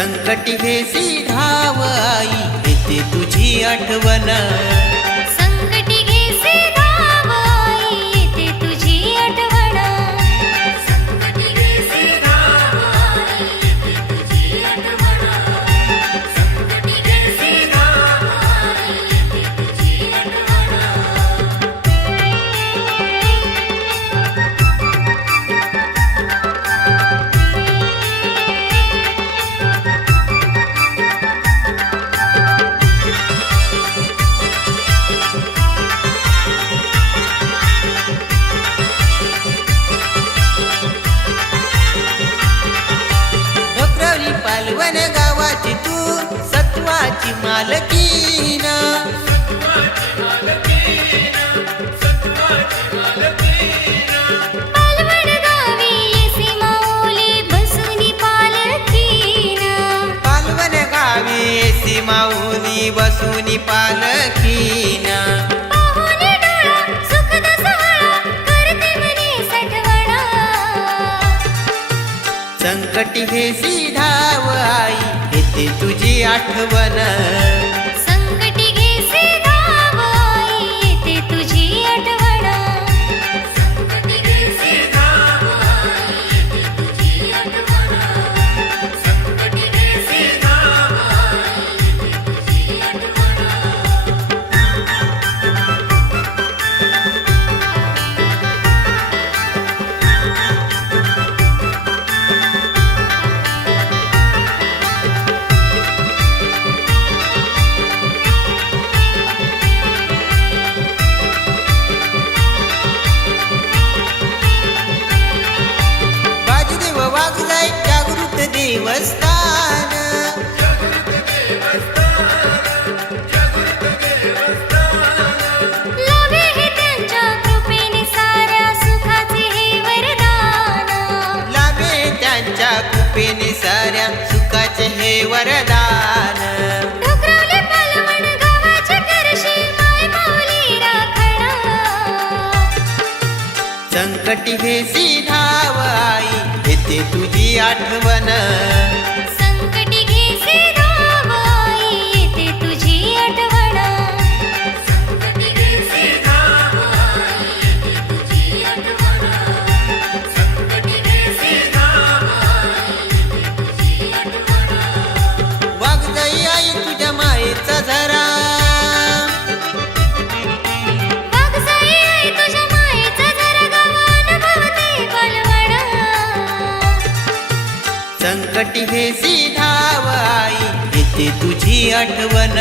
संकटी घेसी धाव आई, येते तुझी आठवण. संकटी घेसे धाव आई, येते तुझी आठवण. संकटी घेसे धाव आई, येते तुझी आठवण. संकटी घेसे धाव आई, येते तुझी आठवण. पालवण गावाची तू सत्वाची मालकीन. पालवण गावी येसी माऊली बसुनी पालखीन. पालवण गावी येसी माऊली बसूनी पालखीन. पाहुणे डोळा सुखद सोहळा करते मनी सटवणा. संकटी घेसी धाव आई, येते तुझी आठवण. संकटी घेसे धाव आई, येते तुझी आठवण. संकटी घेसे धाव आई, येते तुझी आठवण. संकटी घेसे धाव आई, येते तुझी आठवण. बाजीदेव वागलाय जागृत देवस्थान. लाभे हे त्यांच्या कृपेने साऱ्या सुखाचे हे वरदान. लाभे त्यांच्या कृपेने साऱ्या सुखाचे हे वरदान. ढोकरावले पालवण गावाच्या करशी माय माऊली राखण. संकटी घेसी धाव आई, येते तुझी आठवण. संकटी घेसे धाव आई, येते तुझी आठवण. संकटी घेसे धाव आई, येते तुझी आठवण. संकटी घेसे धाव आई, येते तुझी आठवण. वागजाई आई तुझ्या मायेचा झरा. वाघसाई आई तुझ्या मायेचा जरा गावान भवते पालवण. संकटी घेसी धाव आई, येते तुझी आठवण.